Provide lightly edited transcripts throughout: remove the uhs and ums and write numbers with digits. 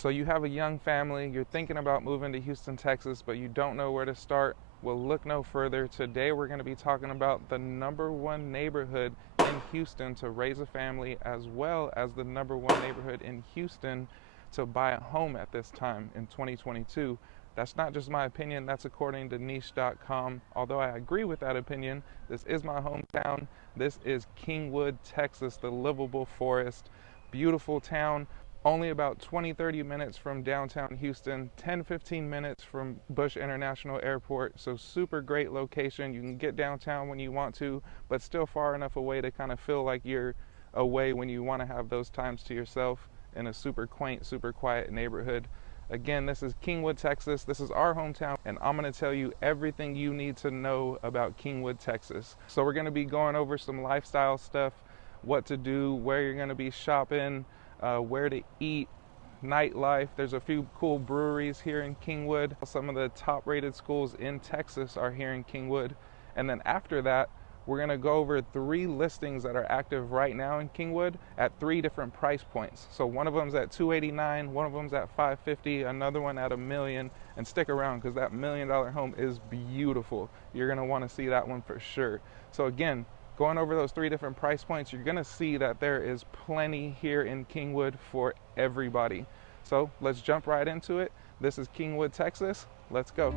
So you have a young family, you're thinking about moving to Houston, Texas, but you don't know where to start. Well, look no further. Today we're going to be talking about the #1 neighborhood in Houston to raise a family, as well as the #1 neighborhood in Houston to buy a home at this time in 2022. That's not just my opinion, that's according to niche.com. Although I agree with that opinion, this is my hometown. This is Kingwood, Texas, the livable forest. Beautiful town. Only about 20-30 minutes from downtown Houston, 10-15 minutes from Bush International Airport, so super great location. You can get downtown when you want to, but still far enough away to kind of feel like you're away when you want to have those times to yourself in a super quaint, super quiet neighborhood. Again, this is Kingwood, Texas. This is our hometown, and I'm going to tell you everything you need to know about Kingwood, Texas. So we're going to be going over some lifestyle stuff, what to do, where you're going to be shopping, where to eat, nightlife. There's a few cool breweries here in Kingwood. Some of the top rated schools in Texas are here in Kingwood. And then after that, we're going to go over 3 listings that are active right now in Kingwood at 3 different price points. So one of them's at $289, one of them's at $550, another one at $1 million. And stick around because that $1 million home is beautiful. You're going to want to see that one for sure. So again, going over those 3 different price points, you're going to see that there is plenty here in Kingwood for everybody. So let's jump right into it. This is Kingwood, Texas. Let's go.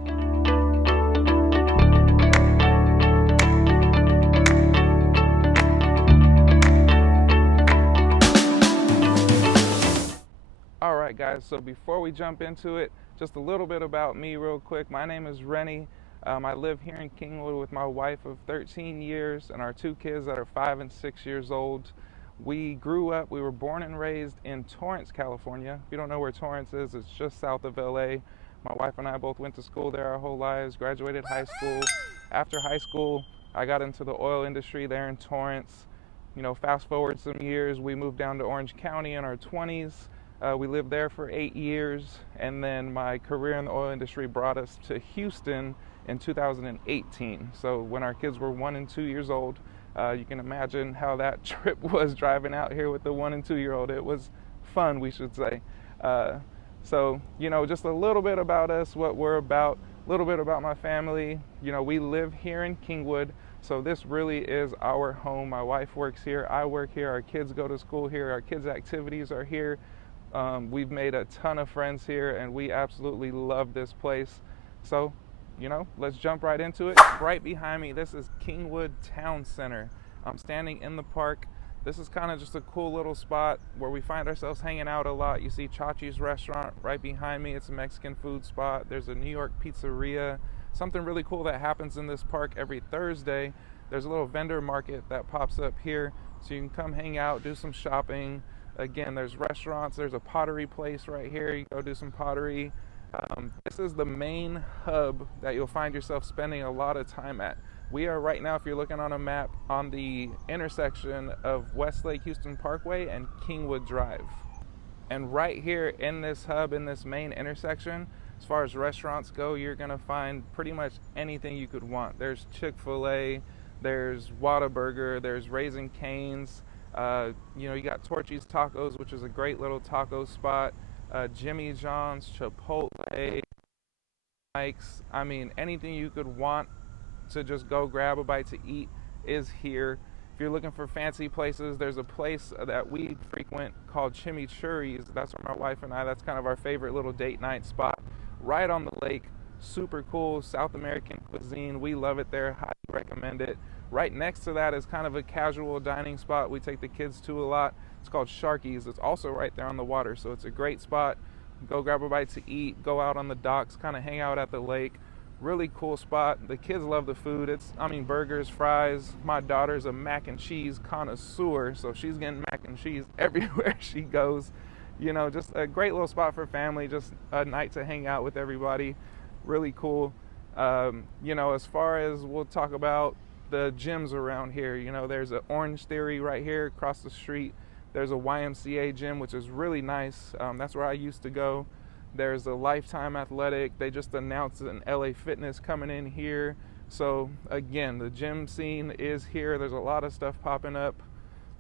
All right, guys, so before we jump into it, just a little bit about me real quick. My name is Rene. I live here in Kingwood with my wife of 13 years and our 2 kids that are 5 and 6 years old. We were born and raised in Torrance, California. If you don't know where Torrance is, it's just south of LA. My wife and I both went to school there our whole lives, graduated high school. After high school, I got into the oil industry there in Torrance. Fast forward some years, we moved down to Orange County in our 20s. We lived there for 8 years, and then my career in the oil industry brought us to Houston in 2018. So when our kids were 1 and 2 years old, you can imagine how that trip was driving out here with the 1 and 2 year old. It was fun, we should say. So just a little bit about us, what we're about, a little bit about my family. We live here in Kingwood, so this really is our home. My wife works here, I work here, our kids go to school here, our kids' activities are here. We've made a ton of friends here, and we absolutely love this place. So, let's jump right into it. Right behind me, this is Kingwood Town Center. I'm standing in the park. This is kind of just a cool little spot where we find ourselves hanging out a lot. You see Chachi's restaurant right behind me. It's a Mexican food spot. There's a New York pizzeria. Something really cool that happens in this park every Thursday. There's a little vendor market that pops up here, so you can come hang out, do some shopping. Again, there's restaurants. There's a pottery place right here. You go do some pottery. This is the main hub that you'll find yourself spending a lot of time at. We are right now, if you're looking on a map, on the intersection of Westlake Houston Parkway and Kingwood Drive. And right here in this hub, in this main intersection, as far as restaurants go, you're going to find pretty much anything you could want. There's Chick-fil-A, there's Whataburger, there's Raising Cane's. You got Torchy's Tacos, which is a great little taco spot. Jimmy John's, Chipotle, Mike's. I mean, anything you could want to just go grab a bite to eat is here. If you're looking for fancy places, there's a place that we frequent called Chimichurri's. That's where my wife and I, that's kind of our favorite little date night spot. Right on the lake. Super cool South American cuisine. We love it there. Highly recommend it. Right next to that is kind of a casual dining spot we take the kids to a lot. It's called Sharky's. It's also right there on the water, so it's a great spot. Go grab a bite to eat, go out on the docks, kind of hang out at the lake. Really cool spot. The kids love the food. Burgers, fries. My daughter's a mac and cheese connoisseur, so she's getting mac and cheese everywhere she goes. Just a great little spot for family, just a night to hang out with everybody. Really cool. As far as we'll talk about the gyms around here, there's an Orange Theory right here across the street. There's a YMCA gym, which is really nice. That's where I used to go. There's a Lifetime Athletic. They just announced an LA Fitness coming in here. So again, the gym scene is here. There's a lot of stuff popping up.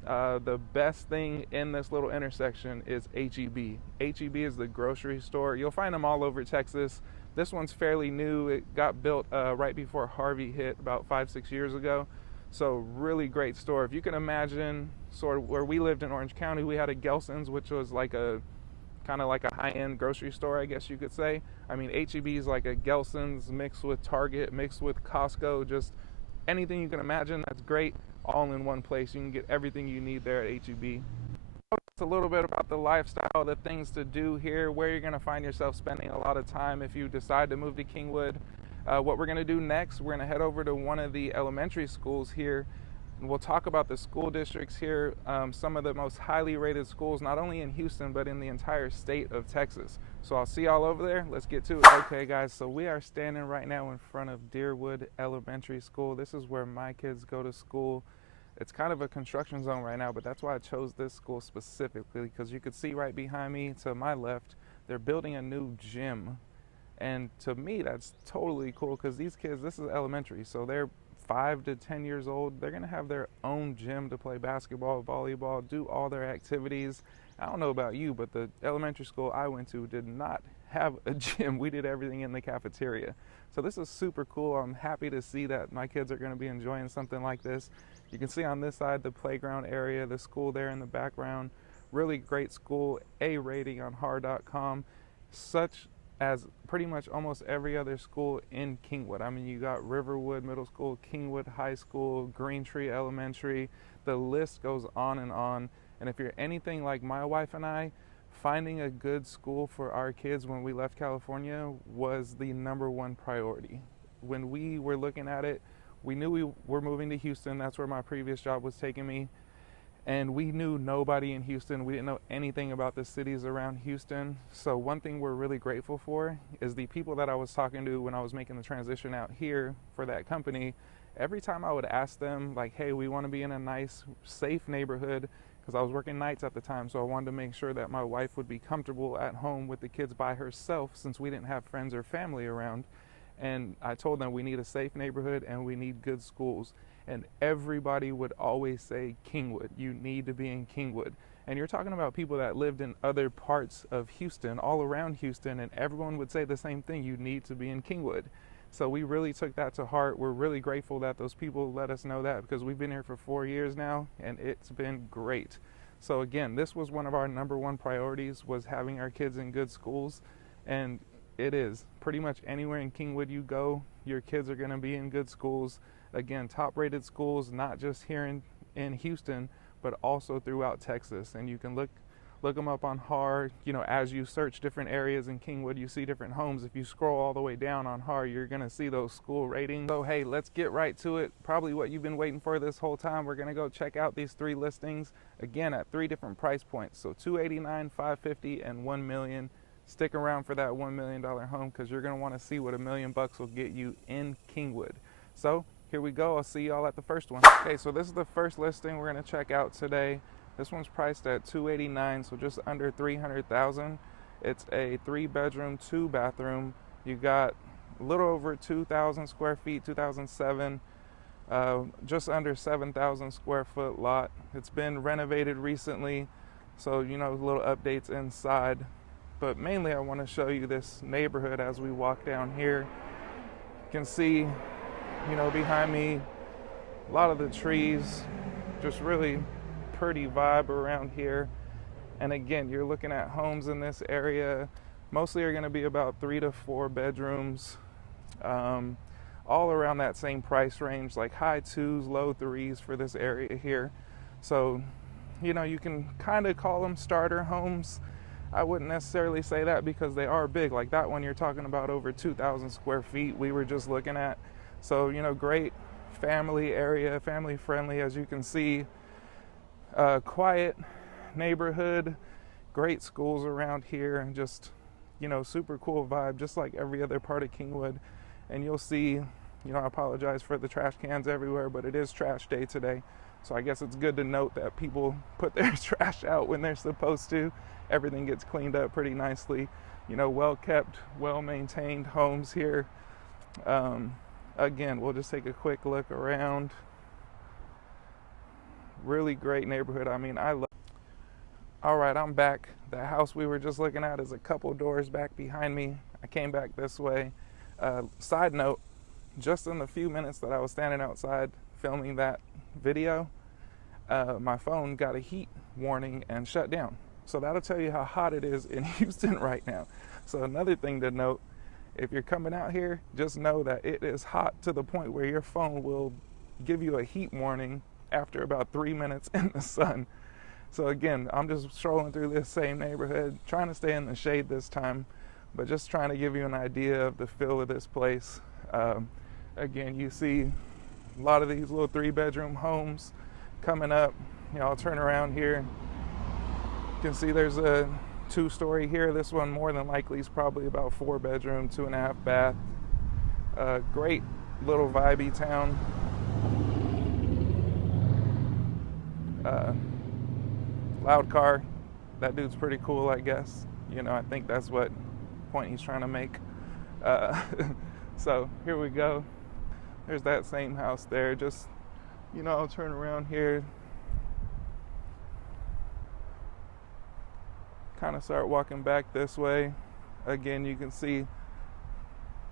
The best thing in this little intersection is HEB. HEB is the grocery store. You'll find them all over Texas. This one's fairly new. It got built right before Harvey hit about 5-6 years ago. So really great store. If you can imagine sort of where we lived in Orange County, we had a Gelson's, which was like a kind of like a high-end grocery store, I guess you could say. I mean, HEB is like a Gelson's mixed with Target, mixed with Costco, just anything you can imagine. That's great, all in one place. You can get everything you need there at HEB. It's a little bit about the lifestyle, the things to do here, where you're going to find yourself spending a lot of time if you decide to move to Kingwood. What we're going to do next, we're going to head over to one of the elementary schools here. We'll talk about the school districts here, some of the most highly rated schools, not only in Houston, but in the entire state of Texas. So I'll see y'all over there. Let's get to it. Okay, guys, so we are standing right now in front of Deerwood Elementary School. This is where my kids go to school. It's kind of a construction zone right now, but that's why I chose this school specifically, because you could see right behind me to my left, they're building a new gym. And to me, that's totally cool because these kids, this is elementary, so they're 5 to 10 years old. They're going to have their own gym to play basketball, volleyball, do all their activities. I don't know about you, but the elementary school I went to did not have a gym. We did everything in the cafeteria. So this is super cool. I'm happy to see that my kids are going to be enjoying something like this. You can see on this side the playground area, the school there in the background. Really great school, A rating on har.com. Such as pretty much almost every other school in Kingwood. I mean, you got Riverwood Middle School, Kingwood High School, Green Tree Elementary. The list goes on and on. And if you're anything like my wife and I, finding a good school for our kids when we left California was the #1 priority. When we were looking at it, we knew we were moving to Houston. That's where my previous job was taking me. And we knew nobody in Houston. We didn't know anything about the cities around Houston. So one thing we're really grateful for is the people that I was talking to when I was making the transition out here for that company. Every time I would ask them, like, hey, we want to be in a nice, safe neighborhood, because I was working nights at the time, so I wanted to make sure that my wife would be comfortable at home with the kids by herself since we didn't have friends or family around. And I told them we need a safe neighborhood and we need good schools. And everybody would always say Kingwood. You need to be in Kingwood. And you're talking about people that lived in other parts of Houston, all around Houston, and everyone would say the same thing. You need to be in Kingwood. So we really took that to heart. We're really grateful that those people let us know that, because we've been here for 4 years now and it's been great. So again, this was one of our #1 priorities, was having our kids in good schools. And it is. Pretty much anywhere in Kingwood you go, your kids are going to be in good schools. Again, top-rated schools, not just here in Houston, but also throughout Texas. And you can look them up on HAR. You know, as you search different areas in Kingwood, you see different homes. If you scroll all the way down on HAR, you're going to see those school ratings. So, hey, let's get right to it. Probably what you've been waiting for this whole time. We're going to go check out these 3 listings, again, at 3 different price points. So $289,000, $550,000, and $1 million. Stick around for that $1 million home, because you're going to want to see what $1 million will get you in Kingwood. So here we go. I'll see y'all at the first one. Okay, so this is the first listing we're going to check out today. This one's priced at $289,000, so just under $300,000. It's a 3-bedroom, 2-bathroom. You got a little over 2,000 square feet, 2007, just under 7,000 square foot lot. It's been renovated recently, so you know, little updates inside. But mainly I want to show you this neighborhood as we walk down here. You can see, you know, behind me, a lot of the trees, just really pretty vibe around here. And again, you're looking at homes in this area, mostly are going to be about 3 to 4 bedrooms, all around that same price range, like high 2s, low 3s for this area here. So, you know, you can kind of call them starter homes. I wouldn't necessarily say that, because they are big. Like that one you're talking about, over 2,000 square feet we were just looking at. So, you know, great family area, family friendly, as you can see. Quiet neighborhood, great schools around here, and just, you know, super cool vibe, just like every other part of Kingwood. And you'll see, you know, I apologize for the trash cans everywhere, but it is trash day today. So I guess it's good to note that people put their trash out when they're supposed to. Everything gets cleaned up pretty nicely. You know, well-kept, well-maintained homes here. Again, we'll just take a quick look around. Really great neighborhood. I mean, I love. All right, I'm back. The house we were just looking at is a couple doors back behind me. I came back this way. Side note, just in the few minutes that I was standing outside filming that video, my phone got a heat warning and shut down. So that'll tell you how hot it is in Houston right now. So another thing to note, if you're coming out here, just know that it is hot to the point where your phone will give you a heat warning after about 3 minutes in the sun. So again, I'm just strolling through this same neighborhood, trying to stay in the shade this time, but just trying to give you an idea of the feel of this place. Again, you see a lot of these little 3-bedroom homes coming up. I'll turn around here. You can see there's a 2-story here. This one more than likely is probably about 4-bedroom, 2.5 bath. Great little vibey town. Loud car. That dude's pretty cool, I guess. I think that's what point he's trying to make. So here we go. There's that same house there. Just, I'll turn around here. Kind of start walking back this way. Again, you can see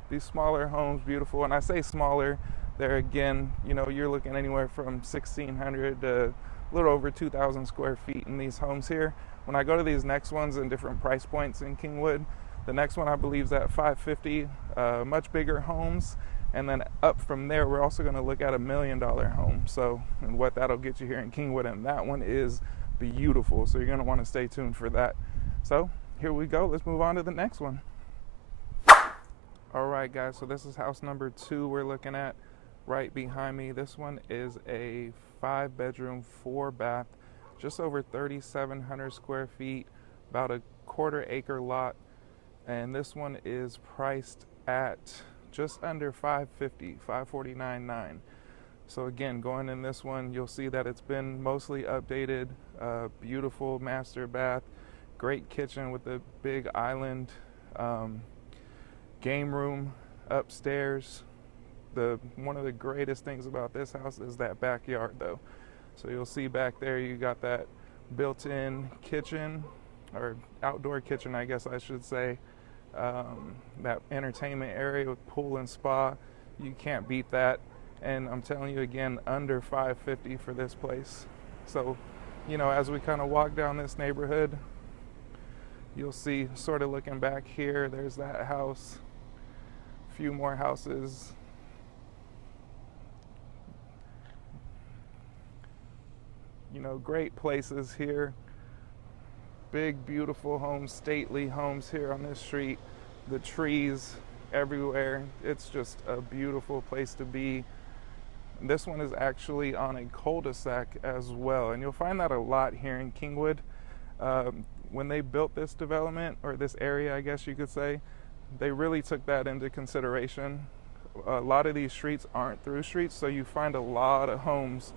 these smaller homes, beautiful. And I say smaller, they're again, you're looking anywhere from 1,600 to a little over 2,000 square feet in these homes here. When I go to these next ones in different price points in Kingwood, the next one I believe is at 550, much bigger homes. And then up from there, we're also going to look at $1 million home. So, and what that'll get you here in Kingwood, and that one is beautiful. So you're going to want to stay tuned for that. So here we go. Let's move on to the next one. All right, guys. So this is house number 2 we're looking at right behind me. This one is a 5-bedroom, 4-bath, just over 3,700 square feet, about a 1/4 acre lot. And this one is priced at just under $550, $549.9. So again, going in this one, you'll see that it's been mostly updated. Beautiful master bath, great kitchen with a big island, game room upstairs. One of the greatest things about this house is that backyard, though. So you'll see back there, you got that built-in kitchen, or outdoor kitchen, I guess I should say. That entertainment area with pool and spa, you can't beat that. And I'm telling you again, under $550 for this place. So, as we kind of walk down this neighborhood, you'll see, sort of looking back here, there's that house, a few more houses. Great places here. Big, beautiful homes, stately homes here on this street. The trees everywhere. It's just a beautiful place to be. This one is actually on a cul-de-sac as well, and you'll find that a lot here in Kingwood. When they built this development, or this area, I guess you could say, they really took that into consideration. A lot of these streets aren't through streets, so you find a lot of homes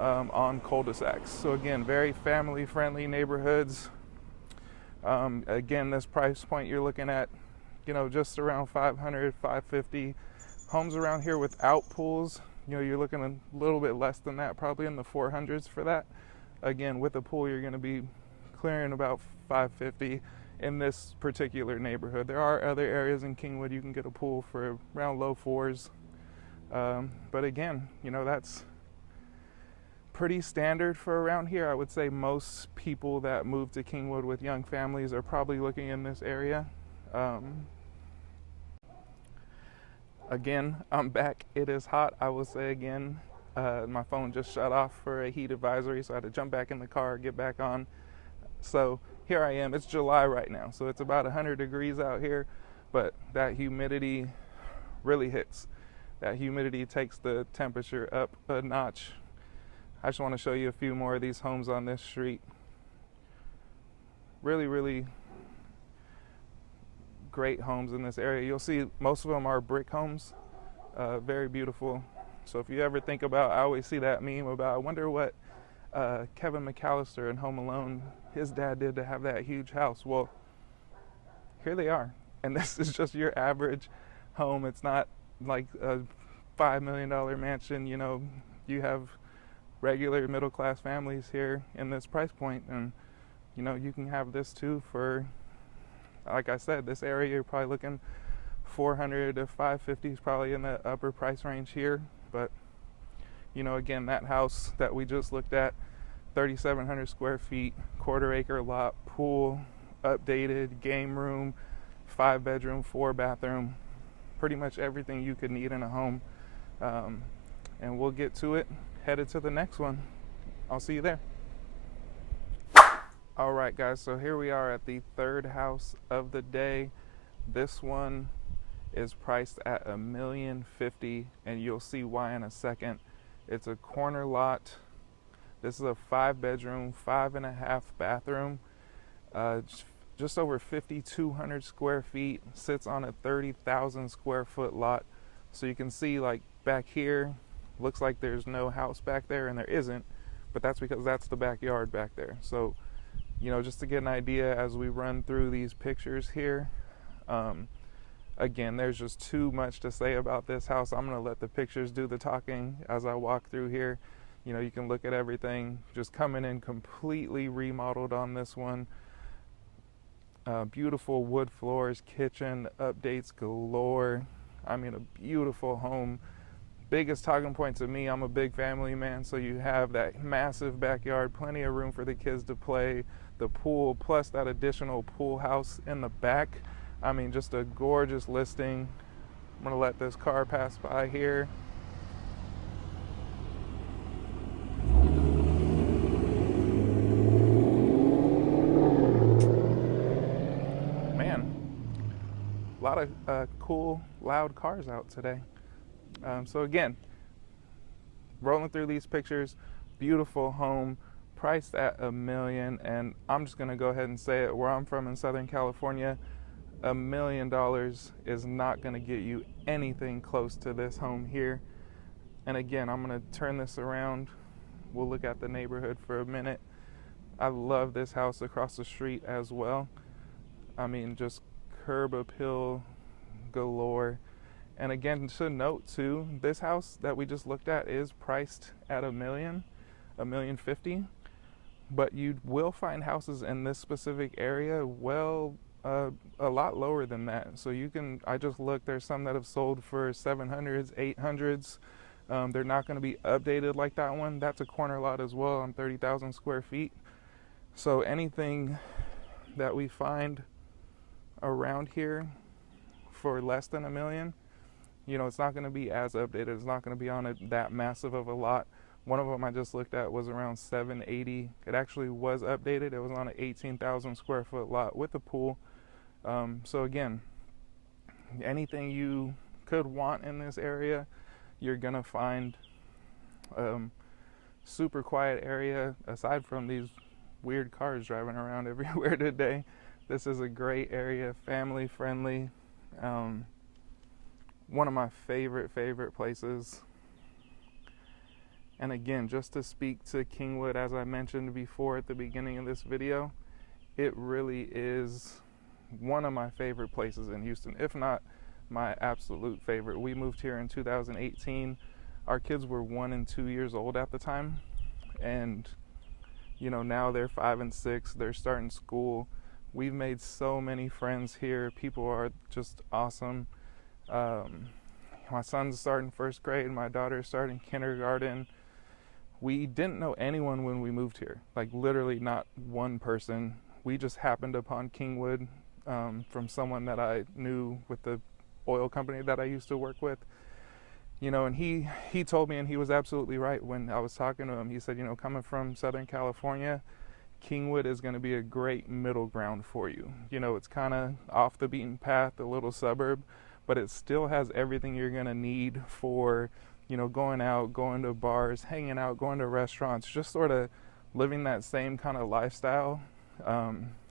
on cul-de-sacs. So again, very family-friendly neighborhoods. Again, this price point you're looking at, just around 500, 550. Homes around here without pools, you're looking a little bit less than that, probably in the 400s for that. Again, with a pool, you're going to be clearing about 550 in this particular neighborhood. There are other areas in Kingwood you can get a pool for around low 4s. But again, that's pretty standard for around here. I would say most people that move to Kingwood with young families are probably looking in this area. Again, I'm back. It is hot. I will say again, my phone just shut off for a heat advisory, so I had to jump back in the car, get back on. So here I am. It's July right now, so it's about 100 degrees out here, but that humidity really hits. That humidity takes the temperature up a notch. I just want to show you a few more of these homes on this street. Really, really great homes in this area. You'll see most of them are brick homes, very beautiful. So if you ever think about, I always see that meme about, I wonder what Kevin McAllister in Home Alone, his dad did to have that huge house. Well, here they are. And this is just your average home. It's not like a $5 million mansion. You have regular middle class families here in this price point. And you know, you can have this too for, like I said, this area you're probably looking 400 to 550 is probably in the upper price range here. But you know, again, that house that we just looked at, 3,700 square feet, quarter-acre lot, pool, updated, game room, 5-bedroom, 4-bathroom, pretty much everything you could need in a home. And we'll get to it, headed to the next one. I'll see you there. All right, guys, so here we are at the third house of the day. This one is priced at $1,050,000, and you'll see why in a second. It's a corner lot. This is a 5-bedroom, 5.5 bathroom, just over 5,200 square feet, sits on a 30,000 square foot lot. So you can see, like, back here, looks like there's no house back there, and there isn't, but that's because that's the backyard back there. So, you know, just to get an idea as we run through these pictures here, again, there's just too much to say about this house. I'm going to let the pictures do the talking as I walk through here. You know, you can look at everything just coming in completely remodeled on this one. Beautiful wood floors, kitchen, updates galore. I mean, a beautiful home. Biggest talking point to me, I'm a big family man, so you have that massive backyard, plenty of room for the kids to play, the pool, plus that additional pool house in the back. I mean, just a gorgeous listing. I'm gonna let this car pass by here. Man, a lot of cool, loud cars out today. So again, rolling through these pictures, beautiful home, priced at $1 million, and I'm just gonna go ahead and say it. Where I'm from in Southern California, $1 million is not gonna get you anything close to this home here. And again, I'm gonna turn this around. We'll look at the neighborhood for a minute. I love this house across the street as well. I mean, just curb appeal galore. And again, to note too, this house that we just looked at is priced at $1 million, $1,050,000. But you will find houses in this specific area, well, a lot lower than that. So you can, I just looked, there's some that have sold for 700s, 800s. They're not going to be updated like that one. That's a corner lot as well on 30,000 square feet. So anything that we find around here for less than $1 million, you know, it's not going to be as updated. It's not going to be on that massive of a lot. One of them I just looked at was around 780. It actually was updated. It was on an 18,000 square foot lot with a pool. So again, anything you could want in this area, you're going to find. Super quiet area. Aside from these weird cars driving around everywhere today, this is a great area, family friendly. One of my favorite places. And again, just to speak to Kingwood, as I mentioned before at the beginning of this video, it really is one of my favorite places in Houston, if not my absolute favorite. We moved here in 2018. Our kids were 1 and 2 years old at the time. And, you know, now they're 5 and 6. They're starting school. We've made so many friends here. People are just awesome. My son's starting first grade. My daughter's starting kindergarten. We didn't know anyone when we moved here. Like, literally not one person. We just happened upon Kingwood from someone that I knew with the oil company that I used to work with. You know, and he told me, and he was absolutely right when I was talking to him. He said, you know, coming from Southern California, Kingwood is going to be a great middle ground for you. You know, it's kind of off the beaten path, a little suburb, but it still has everything you're going to need for, you know, going out, going to bars, hanging out, going to restaurants, just sort of living that same kind of lifestyle.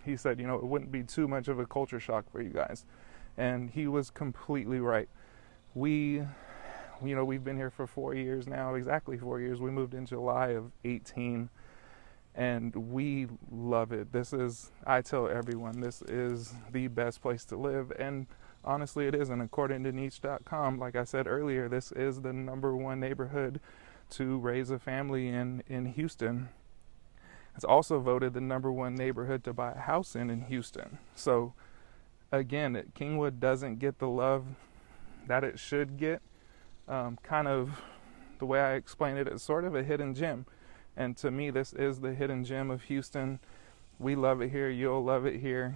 He said, you know, it wouldn't be too much of a culture shock for you guys. And he was completely right. We've been here for 4 years now, exactly 4 years. We moved in July of 18, and we love it. I tell everyone, this is the best place to live, and honestly it is. And according to niche.com, like I said earlier, this is the #1 neighborhood to raise a family in Houston. It's also voted the #1 neighborhood to buy a house in Houston. So again, Kingwood doesn't get the love that it should get. Kind of the way I explain it, it's sort of a hidden gem. And to me, this is the hidden gem of Houston. We love it here. You'll love it here.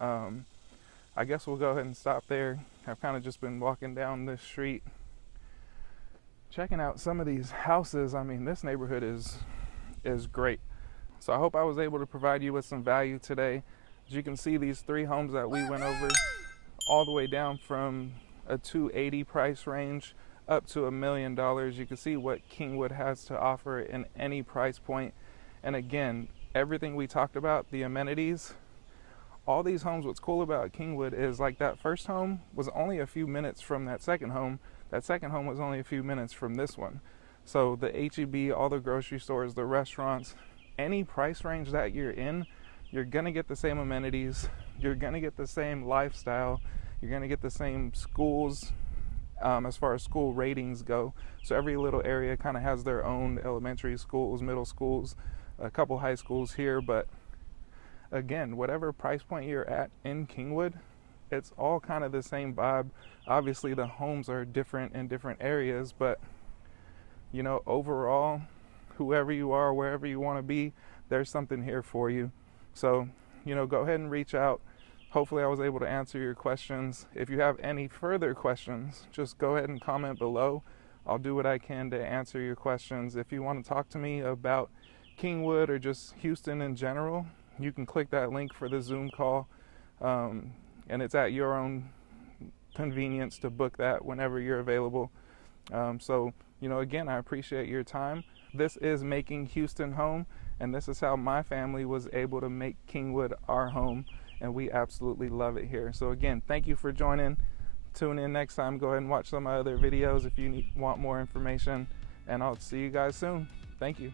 I guess we'll go ahead and stop there. I've kind of just been walking down this street, checking out some of these houses. I mean, this neighborhood is great. So I hope I was able to provide you with some value today. As you can see, these 3 homes that we went over, all the way down from a $280 price range up to $1 million. You can see what Kingwood has to offer in any price point. And again, everything we talked about, the amenities, all these homes, what's cool about Kingwood is like that first home was only a few minutes from that second home. That second home was only a few minutes from this one. So the H-E-B, all the grocery stores, the restaurants, any price range that you're in, you're gonna get the same amenities, you're gonna get the same lifestyle, you're gonna get the same schools as far as school ratings go. So every little area kind of has their own elementary schools, middle schools, a couple high schools here. But again, whatever price point you're at in Kingwood, it's all kind of the same vibe. Obviously the homes are different in different areas, but you know, overall, whoever you are, wherever you want to be, there's something here for you. So, you know, go ahead and reach out. Hopefully I was able to answer your questions. If you have any further questions, just go ahead and comment below. I'll do what I can to answer your questions. If you want to talk to me about Kingwood or just Houston in general, you can click that link for the Zoom call. And it's at your own convenience to book that whenever you're available. So, you know, again, I appreciate your time. This is making Houston home, and this is how my family was able to make Kingwood our home, and we absolutely love it here. So again, thank you for joining. Tune in next time. Go ahead and watch some of my other videos if you want more information, and I'll see you guys soon. Thank you.